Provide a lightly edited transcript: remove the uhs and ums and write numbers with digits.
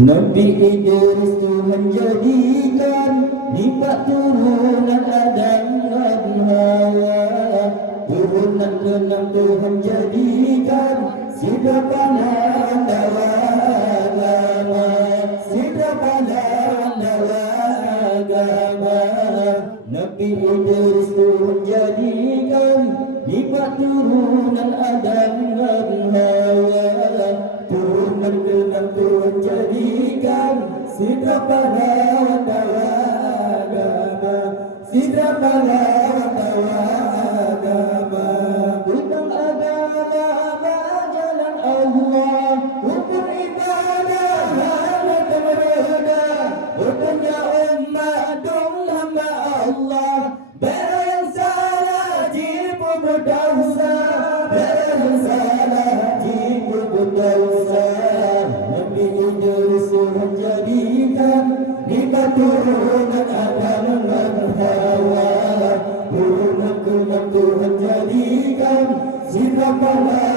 Nabi Idris Tuhan jadikan nikmat turunan Adam dan Hawa. Turunan genap Tuhan jadikan sidra pandawa agama, sidra pandawa agama. Nabi Idris Tuhan jadikan nikmat turunan Adam dan Hawa. Turunan genap Tuhan jadikan sidra pandawa agama, sidra pandawa agama. Hukum agama jalan Allah, hukum ibadah hanya kepada hukumnya umat dong hamba Allah. Bera yang salah jipu berdosa, bera yang salah jipu berdosa. Nabi Idris Tuhan jadikan nikmat turunan Adam dan Hawa. Turunan genap Tuhan jadikan sidra pandawa